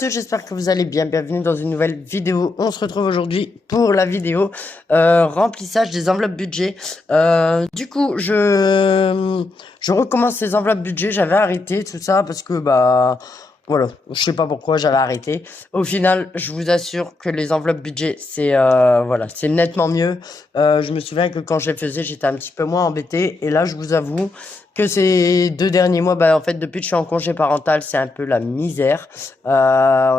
tous, j'espère que vous allez bien. Bienvenue dans une nouvelle vidéo. On se retrouve aujourd'hui pour la vidéo remplissage des enveloppes budget. Du coup, je recommence les enveloppes budget. J'avais arrêté tout ça parce que voilà, je sais pas pourquoi j'avais arrêté. Au final, je vous assure que les enveloppes budget, c'est voilà, c'est nettement mieux. Je me souviens que quand je les faisais, j'étais un petit peu moins embêté. Et là, je vous avoue que ces 2 derniers mois, en fait, depuis que je suis en congé parental, c'est un peu la misère.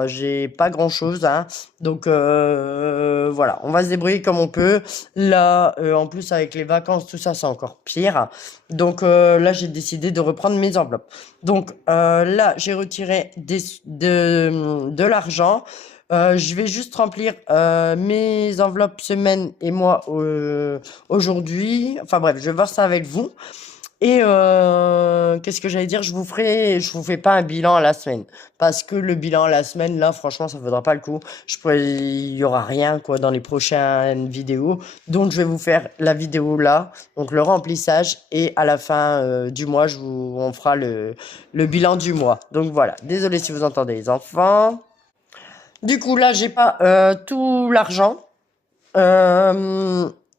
J'ai pas grand-chose, hein. Donc voilà, on va se débrouiller comme on peut. Là, en plus avec les vacances, tout ça, c'est encore pire. Donc là, j'ai décidé de reprendre mes enveloppes. Donc là, j'ai retiré de l'argent. Je vais juste remplir mes enveloppes semaine et mois aujourd'hui. Enfin bref, je vais voir ça avec vous. Et qu'est-ce que j'allais dire? Je vous fais pas un bilan à la semaine parce que le bilan à la semaine, là, franchement, ça vaudra pas le coup. Il y aura rien quoi dans les prochaines vidéos. Donc, je vais vous faire la vidéo là, donc le remplissage et à la fin du mois, on fera le bilan du mois. Donc voilà. Désolé si vous entendez les enfants. Du coup, là, j'ai pas tout l'argent.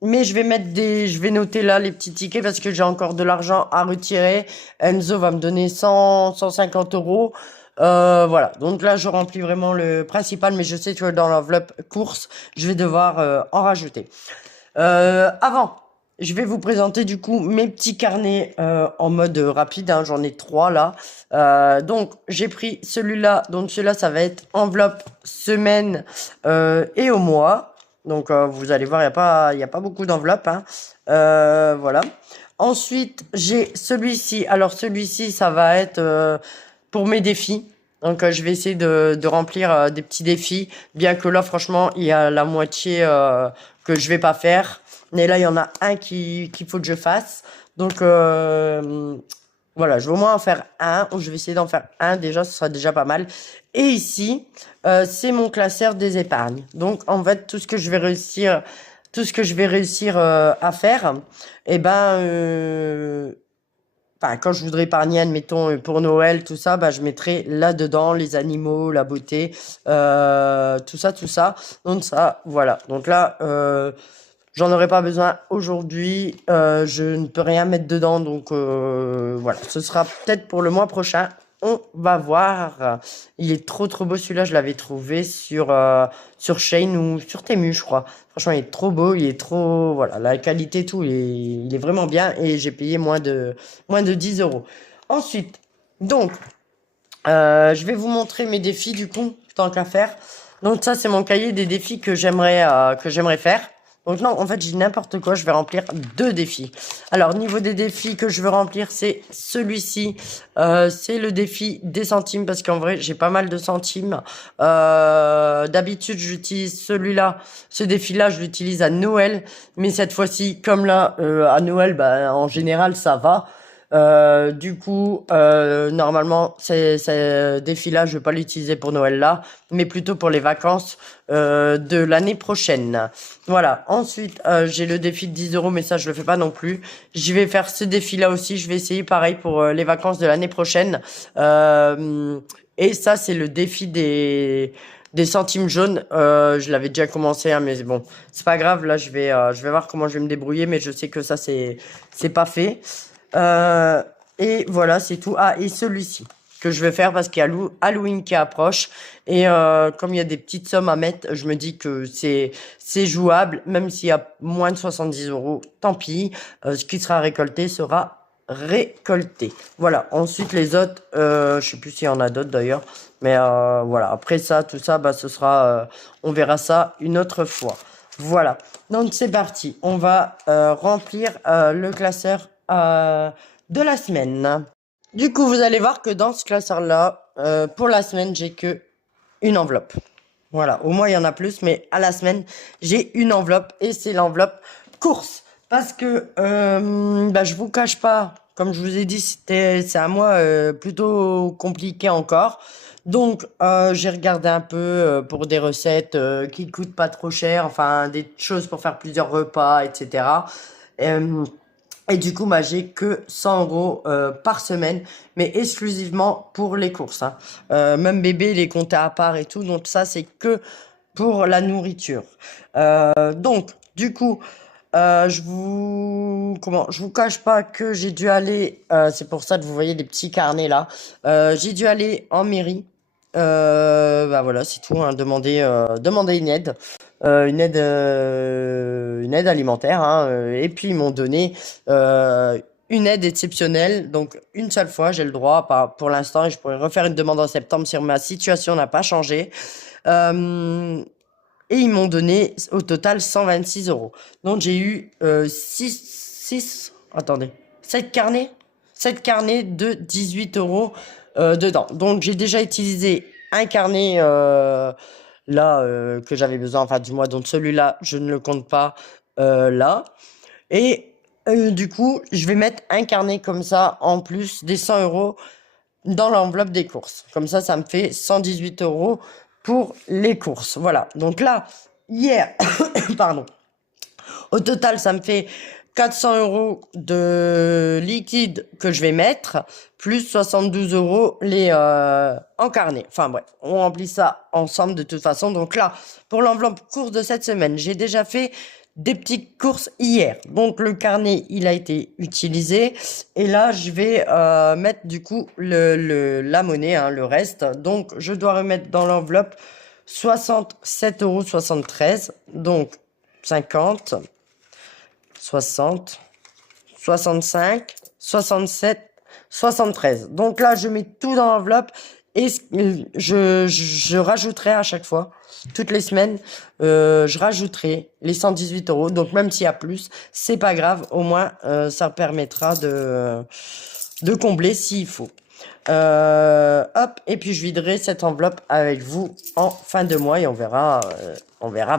Mais je vais noter là les petits tickets parce que j'ai encore de l'argent à retirer. Enzo va me donner 150 euros. Voilà. Donc là, je remplis vraiment le principal, mais je sais que dans l'enveloppe course, je vais devoir en rajouter. Avant, je vais vous présenter du coup mes petits carnets en mode rapide, hein, j'en ai 3 là. Donc j'ai pris celui-là, donc celui-là ça va être enveloppe semaine et au mois. Donc vous allez voir, il y a pas beaucoup d'enveloppes, hein. Voilà. Ensuite, j'ai celui-ci. Alors celui-ci, ça va être pour mes défis. Donc je vais essayer de remplir des petits défis, bien que là franchement, il y a la moitié que je vais pas faire. Mais là, il y en a un qu'il faut que je fasse. Donc voilà, je vais au moins en faire un, ou je vais essayer d'en faire un déjà, ce sera déjà pas mal. Et ici, c'est mon classeur des épargnes. Donc en fait, tout ce que je vais réussir à faire, eh ben, quand je voudrais épargner, admettons, pour Noël, tout ça, je mettrai là-dedans les animaux, la beauté, tout ça, tout ça. Donc ça, voilà. Donc là, j'en aurai pas besoin aujourd'hui. Je ne peux rien mettre dedans, donc voilà. Ce sera peut-être pour le mois prochain. On va voir. Il est trop trop beau celui-là. Je l'avais trouvé sur Shein ou sur Temu, je crois. Franchement, il est trop beau. Il est trop voilà. La qualité tout, il est vraiment bien et j'ai payé moins de 10 euros. Ensuite, donc je vais vous montrer mes défis du coup, tant qu'à faire. Donc ça, c'est mon cahier des défis que j'aimerais faire. Donc non, en fait, j'ai n'importe quoi. Je vais remplir 2 défis. Alors, niveau des défis que je veux remplir, c'est celui-ci. C'est le défi des centimes parce qu'en vrai, j'ai pas mal de centimes. D'habitude, j'utilise celui-là. Ce défi-là, je l'utilise à Noël. Mais cette fois-ci, comme là, à Noël, en général, ça va. Du coup, normalement, ce défi-là, je vais pas l'utiliser pour Noël là, mais plutôt pour les vacances de l'année prochaine. Voilà. Ensuite, j'ai le défi de 10 euros, mais ça, je le fais pas non plus. Je vais faire ce défi-là aussi. Je vais essayer pareil pour les vacances de l'année prochaine. Et ça, c'est le défi des centimes jaunes. Je l'avais déjà commencé, hein, mais bon, c'est pas grave. Là, je vais voir comment je vais me débrouiller, mais je sais que ça, c'est pas fait. Et voilà, c'est tout. Ah, et celui-ci que je vais faire parce qu'il y a Halloween qui approche. Et comme il y a des petites sommes à mettre, je me dis que c'est jouable, même s'il y a moins de 70 euros, tant pis. Ce qui sera récolté sera récolté. Voilà. Ensuite, les autres, je sais plus s'il y en a d'autres d'ailleurs. Mais voilà. Après ça, tout ça, ce sera, on verra ça une autre fois. Voilà. Donc c'est parti. On va remplir le classeur de la semaine. Du coup, vous allez voir que dans ce classeur-là, pour la semaine, j'ai que une enveloppe. Voilà, au moins il y en a plus, mais à la semaine, j'ai une enveloppe et c'est l'enveloppe course. Parce que, je vous cache pas, comme je vous ai dit, c'est un mois plutôt compliqué encore. Donc, j'ai regardé un peu pour des recettes qui coûtent pas trop cher, enfin des choses pour faire plusieurs repas, etc. Et du coup, bah, j'ai que 100 euros par semaine, mais exclusivement pour les courses, hein. Même bébé, il est compté à part et tout, donc ça, c'est que pour la nourriture. Donc, du coup, je vous cache pas que j'ai dû aller, c'est pour ça que vous voyez des petits carnets là. J'ai dû aller en mairie. Bah voilà, c'est tout, hein, demander une aide alimentaire, hein, et puis ils m'ont donné une aide exceptionnelle, donc une seule fois j'ai le droit, pas pour l'instant, et je pourrais refaire une demande en septembre si ma situation n'a pas changé. Euh, et ils m'ont donné au total 126 euros. Donc j'ai eu 7 carnets, 7 carnets de 18 euros dedans. Donc j'ai déjà utilisé un carnet là que j'avais besoin, enfin du mois, donc celui-là, je ne le compte pas là. Et du coup, je vais mettre un carnet comme ça en plus des 100 euros dans l'enveloppe des courses. Comme ça me fait 118 euros pour les courses. Voilà. Donc là, hier, pardon. Au total, ça me fait 400 euros de liquide que je vais mettre, plus 72 euros en carnet. Enfin bref, on remplit ça ensemble de toute façon. Donc là, pour l'enveloppe course de cette semaine, j'ai déjà fait des petites courses hier. Donc le carnet, il a été utilisé. Et là, je vais mettre du coup la monnaie, hein, le reste. Donc je dois remettre dans l'enveloppe 67,73 €. Donc 50, 60, 65, 67, 73. Donc là, je mets tout dans l'enveloppe et je rajouterai à chaque fois, toutes les semaines, je rajouterai les 118 euros. Donc même s'il y a plus, c'est pas grave. Au moins, ça permettra de combler s'il faut. Hop, et puis je viderai cette enveloppe avec vous en fin de mois et on verra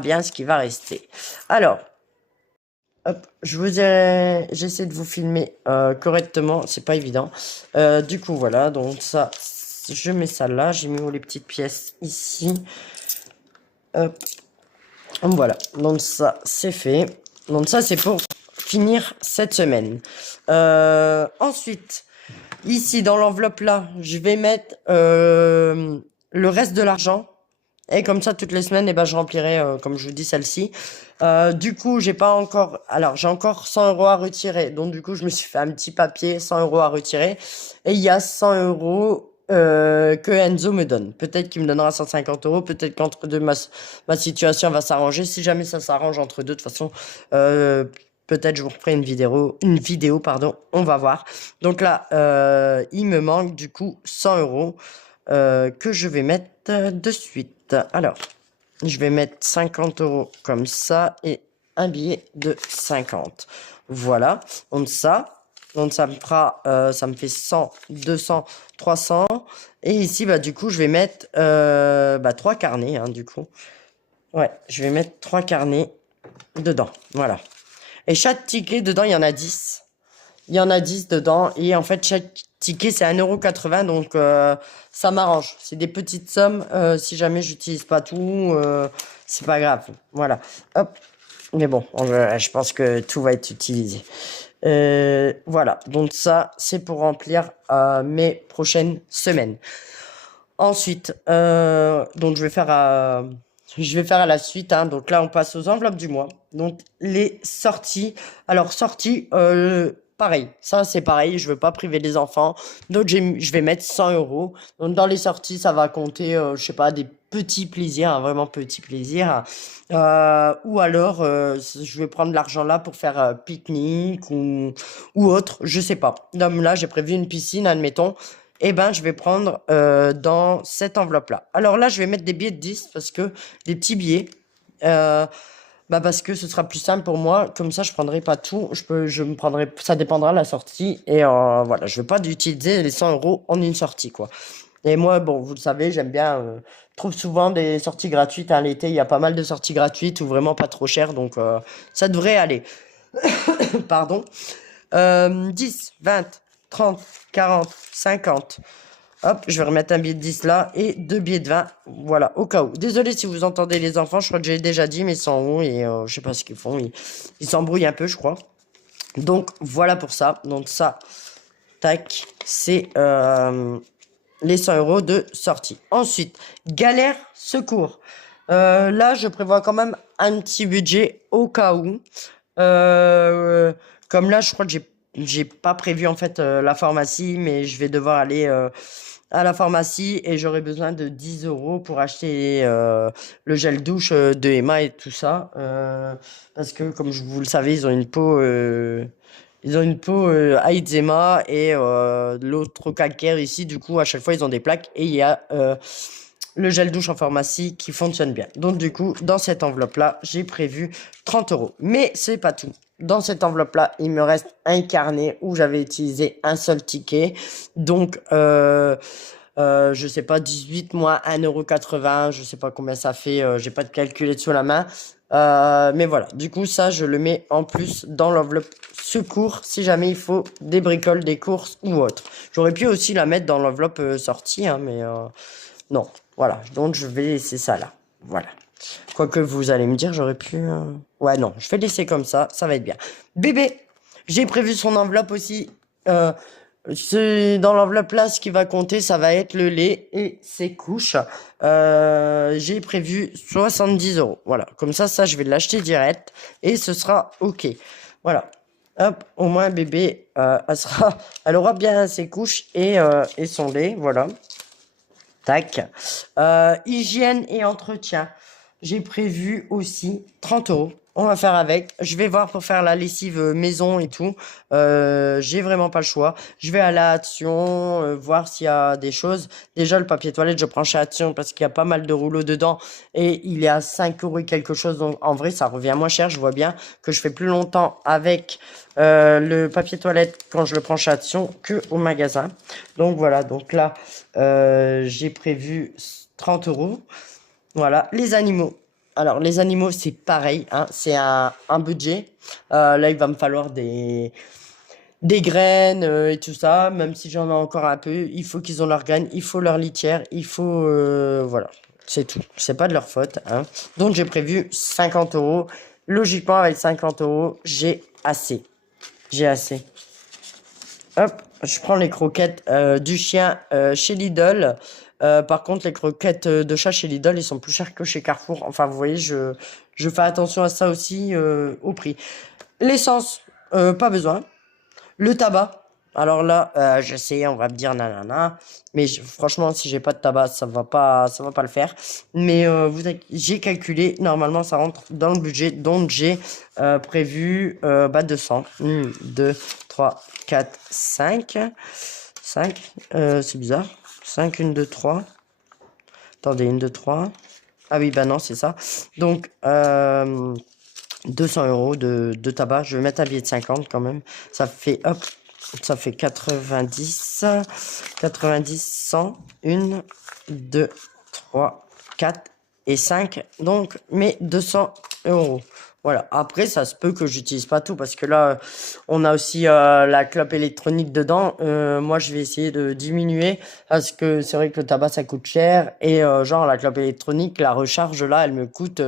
bien ce qui va rester. Alors, hop, j'essaie de vous filmer correctement, c'est pas évident. Du coup, voilà, donc ça, je mets ça là, j'ai mis où les petites pièces ici. Hop, voilà, donc ça, c'est fait. Donc ça, c'est pour finir cette semaine. Ensuite, ici, dans l'enveloppe là, je vais mettre le reste de l'argent. Et comme ça, toutes les semaines, eh ben, je remplirai, comme je vous dis, celle-ci. Du coup, j'ai pas encore... Alors, j'ai encore 100 euros à retirer. Donc, du coup, je me suis fait un petit papier, 100 euros à retirer. Et il y a 100 euros que Enzo me donne. Peut-être qu'il me donnera 150 euros. Peut-être qu'entre deux, ma situation va s'arranger. Si jamais ça s'arrange entre deux, de toute façon... peut-être je vous referai une vidéo, pardon, on va voir. Donc là, il me manque du coup 100 euros que je vais mettre de suite. Alors, je vais mettre 50 euros comme ça et un billet de 50. Voilà, donc ça me fera, ça me fait 100, 200, 300. Et ici, bah, du coup, je vais mettre 3 carnets, hein, du coup. Ouais, je vais mettre 3 carnets dedans, voilà. Et chaque ticket, dedans, il y en a 10. Il y en a 10 dedans. Et en fait, chaque ticket, c'est 1,80 €. Donc, ça m'arrange. C'est des petites sommes. Si jamais j'utilise pas tout, c'est pas grave. Voilà. Hop. Mais bon, je pense que tout va être utilisé. Voilà. Donc, ça, c'est pour remplir mes prochaines semaines. Ensuite, donc je vais faire à la suite, hein. Donc là, on passe aux enveloppes du mois. Donc les sorties. Alors sorties, pareil. Ça, c'est pareil. Je veux pas priver les enfants. Donc je vais mettre 100 euros. Donc dans les sorties, ça va compter, je sais pas, des petits plaisirs, hein, vraiment petits plaisirs. Ou alors, je vais prendre l'argent là pour faire pique-nique ou autre. Je sais pas. Donc là, j'ai prévu une piscine, admettons. Eh ben, je vais prendre dans cette enveloppe-là. Alors là, je vais mettre des billets de 10 parce que des petits billets. Parce que ce sera plus simple pour moi. Comme ça, je prendrai pas tout. Je me prendrai, ça dépendra de la sortie. Et voilà, je veux pas utiliser les 100 euros en une sortie, quoi. Et moi, bon, vous le savez, j'aime bien. Je trouve souvent des sorties gratuites. Hein, l'été, il y a pas mal de sorties gratuites ou vraiment pas trop cher. Donc, ça devrait aller. Pardon. 10, 20, 30, 40, 50. Hop, je vais remettre un billet de 10 là et deux billets de 20. Voilà, au cas où. Désolé si vous entendez les enfants, je crois que j'ai déjà dit, mais ils sont en haut et je sais pas ce qu'ils font. Ils s'embrouillent un peu, je crois. Donc, voilà pour ça. Donc, ça, tac, c'est les 100 euros de sortie. Ensuite, galère, secours. Là, je prévois quand même un petit budget au cas où. Euh, Comme là, je crois que j'ai pas prévu en fait la pharmacie, mais je vais devoir aller à la pharmacie et j'aurai besoin de 10 euros pour acheter le gel douche de Emma et tout ça. Parce que, comme vous le savez, ils ont une peau à eczéma et l'autre calcaire ici. Du coup, à chaque fois, ils ont des plaques et il y a le gel douche en pharmacie qui fonctionne bien. Donc, du coup, dans cette enveloppe-là, j'ai prévu 30 euros. Mais c'est pas tout. Dans cette enveloppe-là, il me reste un carnet où j'avais utilisé un seul ticket. Donc, je sais pas, 18 moins 1,80 €, je sais pas combien ça fait, j'ai pas de calculette sous la main. Mais voilà, du coup, ça, je le mets en plus dans l'enveloppe secours si jamais il faut des bricoles, des courses ou autre. J'aurais pu aussi la mettre dans l'enveloppe sortie, hein, mais non. Voilà, donc je vais laisser ça là. Voilà. Quoique vous allez me dire, j'aurais pu... Ouais, non, je vais laisser comme ça va être bien. Bébé, j'ai prévu son enveloppe aussi. Euh, dans l'enveloppe là, ce qui va compter, ça va être le lait et ses couches. J'ai prévu 70 euros. Voilà, comme ça, je vais l'acheter direct et ce sera OK. Voilà. Hop, au moins bébé, elle aura bien ses couches et son lait. Voilà. Tac. Hygiène et entretien. J'ai prévu aussi 30 euros. On va faire avec. Je vais voir pour faire la lessive maison et tout. J'ai vraiment pas le choix. Je vais aller à Action, voir s'il y a des choses. Déjà, le papier toilette, je prends chez Action parce qu'il y a pas mal de rouleaux dedans. Et il est à 5 euros et quelque chose. Donc, en vrai, ça revient moins cher. Je vois bien que je fais plus longtemps avec le papier toilette quand je le prends chez Action que au magasin. Donc, voilà. Donc là, j'ai prévu 30 euros. Voilà, les animaux. Alors, les animaux, c'est pareil, hein, c'est un budget. Là, il va me falloir des graines et tout ça, même si j'en ai encore un peu. Il faut qu'ils ont leurs graines, il faut leur litière, il faut... voilà, c'est tout. C'est pas de leur faute. Hein. Donc, j'ai prévu 50 euros. Logiquement, avec 50 euros, j'ai assez. J'ai assez. Hop, je prends les croquettes du chien chez Lidl. Par contre, les croquettes de chat chez Lidl, ils sont plus chers que chez Carrefour. Enfin, vous voyez, je fais attention à ça aussi au prix. L'essence, pas besoin. Le tabac. Alors là, je sais, on va me dire nanana, mais franchement, si j'ai pas de tabac, ça va pas le faire. Mais j'ai calculé, normalement, ça rentre dans le budget, donc j'ai prévu 200. 1, 2, 3, 4, 5. 5, c'est bizarre. 5, 1, 2, 3. Attendez, 1, 2, 3. Ah oui, bah non, c'est ça. Donc, 200 euros de tabac. Je vais mettre un billet de 50 quand même. Ça fait, hop, ça fait 90, 90, 100, 1, 2, 3, 4 et 5. Donc, mes 200 euros. Voilà. Après, ça se peut que j'utilise pas tout parce que là, on a aussi la clope électronique dedans. Moi, je vais essayer de diminuer parce que c'est vrai que le tabac, ça coûte cher. Et genre, la clope électronique, la recharge, là, elle me coûte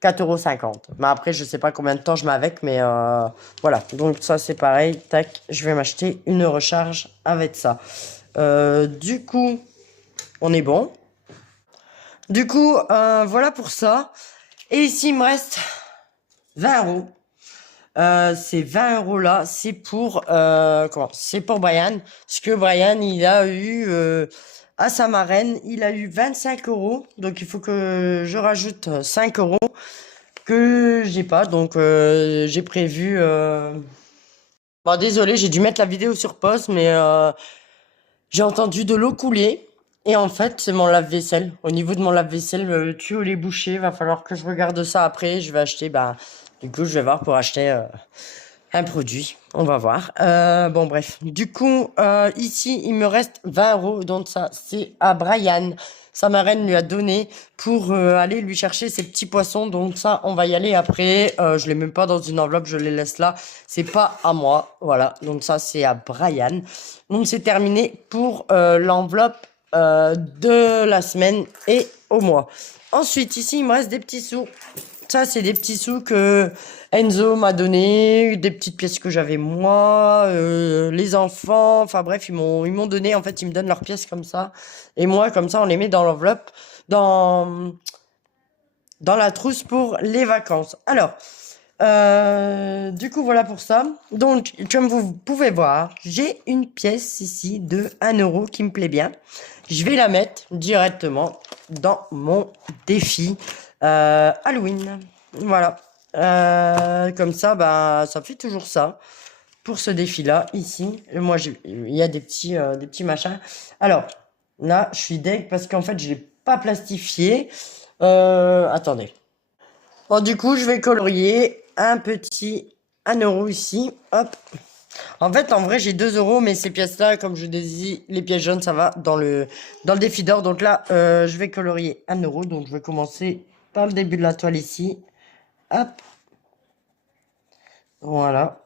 4,50 €. Mais après, je sais pas combien de temps je mets avec, mais voilà. Donc ça, c'est pareil. Tac, je vais m'acheter une recharge avec ça. Du coup, on est bon. Du coup, voilà pour ça. Et ici, il me reste 20 euros. Ces 20 euros là, c'est pour c'est pour Brian. Parce que Brian, il a eu à sa marraine, il a eu 25 euros. Donc il faut que je rajoute 5 euros que j'ai pas. Donc j'ai prévu. Bon, désolé, j'ai dû mettre la vidéo sur pause, mais j'ai entendu de l'eau couler. Et en fait, c'est mon lave-vaisselle. Au niveau de mon lave-vaisselle, le tuyau est bouché. Va falloir que je regarde ça après. Je vais acheter, du coup, je vais voir pour acheter un produit. On va voir. Bon, bref. Du coup, ici, il me reste 20 euros. Donc ça, c'est à Brian. Sa marraine lui a donné pour aller lui chercher ses petits poissons. Donc ça, on va y aller après. Je les mets pas dans une enveloppe, je les laisse là. C'est pas à moi. Voilà. Donc ça, c'est à Brian. Donc c'est terminé pour l'enveloppe de la semaine et au mois. Ensuite, ici, il me reste des petits sous. Ça, c'est des petits sous que Enzo m'a donné, des petites pièces que j'avais moi, les enfants, enfin bref, ils m'ont donné, en fait, ils me donnent leurs pièces comme ça. Et moi, comme ça, on les met dans l'enveloppe, dans, dans la trousse pour les vacances. Alors, du coup, voilà pour ça. Donc, comme vous pouvez voir, j'ai une pièce ici de 1 € qui me plaît bien. Je vais la mettre directement dans mon défi Halloween. Voilà. Comme ça, bah, ça fait toujours ça pour ce défi-là, ici. Et moi, il y a des petits machins. Alors, là, je suis deg parce qu'en fait, je l'ai pas plastifié. Attendez. Bon, du coup, je vais colorier un petit 1 € ici. Hop. En fait, en vrai, j'ai 2 €, mais ces pièces-là, comme je dis, les pièces jaunes, ça va dans le défi d'or. Donc là, je vais colorier 1 €. Donc, je vais commencer par le début de la toile ici. Hop. Voilà.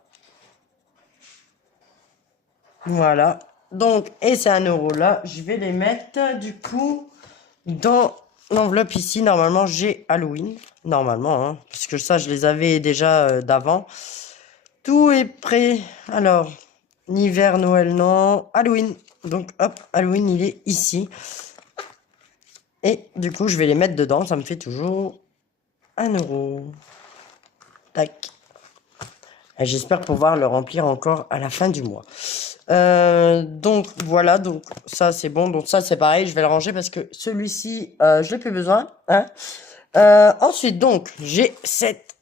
Voilà. Donc, et ces 1 € là, je vais les mettre, du coup, dans l'enveloppe ici. Normalement, j'ai Halloween. Normalement, hein, puisque ça, je les avais déjà d'avant. Tout est prêt. Alors, hiver, Noël, non. Halloween. Donc, hop, Halloween, il est ici. Et du coup, je vais les mettre dedans. Ça me fait toujours 1 €. Tac. Et j'espère pouvoir le remplir encore à la fin du mois. Donc, voilà. Donc, ça, c'est bon. Donc, ça, c'est pareil. Je vais le ranger parce que celui-ci, je n'ai plus besoin. Hein. Ensuite, donc, j'ai cette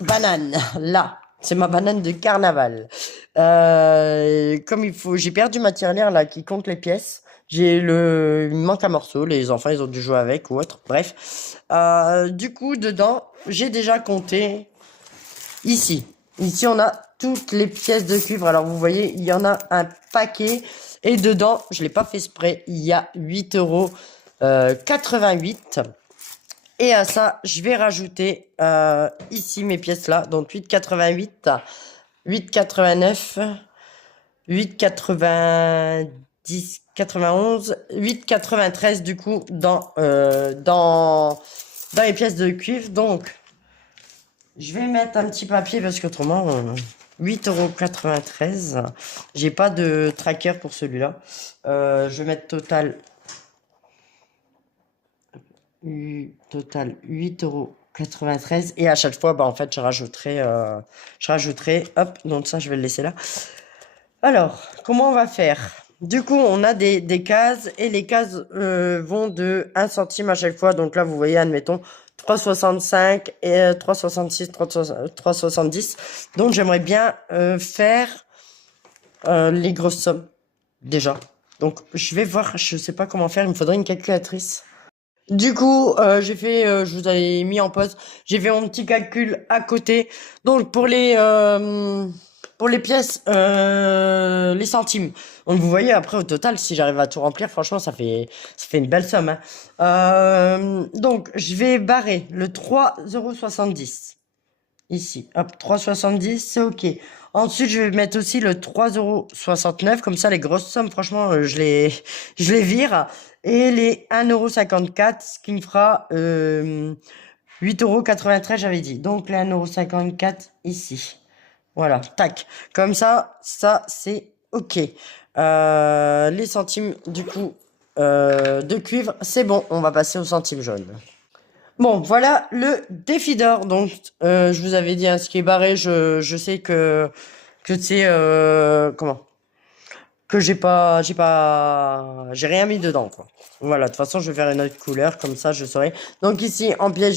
banane là. C'est ma banane de carnaval. Comme il faut, j'ai perdu ma tirelire là qui compte les pièces. Il me manque un morceau. Les enfants, ils ont dû jouer avec ou autre. Bref. Du coup, dedans, j'ai déjà compté ici. Ici, on a toutes les pièces de cuivre. Alors, vous voyez, il y en a un paquet. Et dedans, je l'ai pas fait exprès, il y a 8,88 €. Et à ça, je vais rajouter ici mes pièces là. Donc 8,88, 8,89, 8,90, 91, 8,93 du coup dans les pièces de cuivre. Donc, je vais mettre un petit papier parce qu'autrement, 8,93 €. J'ai pas de tracker pour celui-là. Je vais mettre total 8,93 € et à chaque fois bah en fait je rajouterai hop, donc ça je vais le laisser là. Alors comment on va faire? Du coup on a des cases et les cases vont de 1 centime à chaque fois. Donc là vous voyez, admettons 3,65 et 3,66, 3,70. Donc j'aimerais bien faire les grosses sommes déjà. Donc je vais voir, je sais pas comment faire, il me faudrait une calculatrice. Du coup, je vous avais mis en pause. J'ai fait mon petit calcul à côté. Donc pour les pièces, les centimes. Donc vous voyez après au total, si j'arrive à tout remplir, franchement, ça fait une belle somme. Hein. Donc je vais barrer le 3,70 € ici. Hop, 3,70, c'est ok. Ensuite, je vais mettre aussi le 3,69 €. Comme ça, les grosses sommes, franchement, je les vire. Et les 1,54 €, ce qui me fera 8,93 €, j'avais dit. Donc, les 1,54 € ici. Voilà, tac. Comme ça, c'est ok. Les centimes, du coup, de cuivre, c'est bon. On va passer aux centimes jaunes. Bon, voilà le défi d'or. Donc, je vous avais dit, hein, ce qui est barré, je sais que c'est comment? Que j'ai rien mis dedans, quoi. Voilà, de toute façon, je vais faire une autre couleur, comme ça, je saurai. Donc ici, en pièce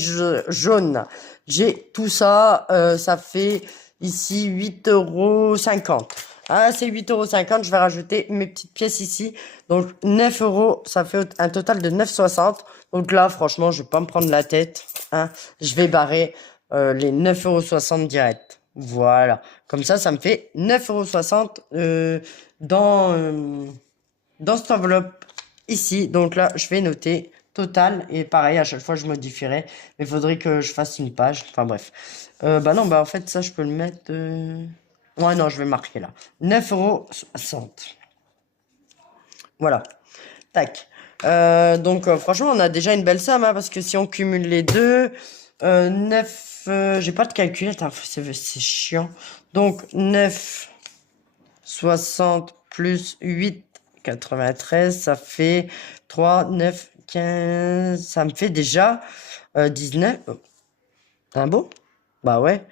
jaune, j'ai tout ça. Ça fait ici 8,50 €. Ah, c'est 8,50 €. Je vais rajouter mes petites pièces ici. Donc 9 €, ça fait un total de 9,60 €. Donc là, franchement, je vais pas me prendre la tête. Hein. Je vais barrer les 9,60 € direct. Voilà. Comme ça me fait 9,60 € dans cette enveloppe ici. Donc là, je vais noter total. Et pareil, à chaque fois, je modifierai. Mais il faudrait que je fasse une page. Enfin bref. Bah non, bah en fait, ça, je peux le mettre... Ouais, non, je vais marquer là. 9,60 €. Voilà. Tac. Donc franchement, on a déjà une belle somme. Hein, parce que si on cumule les deux... 9, j'ai pas de calcul, attends, c'est chiant. Donc 9, 60 plus 8, 93, ça fait 3, 9, 15, ça me fait déjà 19. Ah bon? Bah ouais.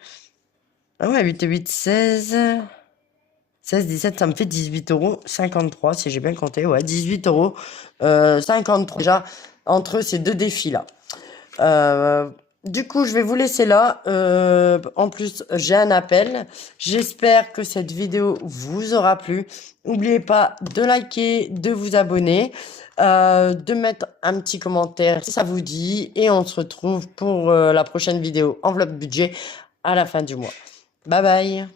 Ah ouais, 8 et 8, 16. 16, 17, ça me fait 18,53 € si j'ai bien compté. Ouais, 18,53 € déjà entre ces deux défis-là. Du coup, je vais vous laisser là. En plus, j'ai un appel. J'espère que cette vidéo vous aura plu. N'oubliez pas de liker, de vous abonner, de mettre un petit commentaire si ça vous dit. Et on se retrouve pour la prochaine vidéo enveloppe budget à la fin du mois. Bye bye.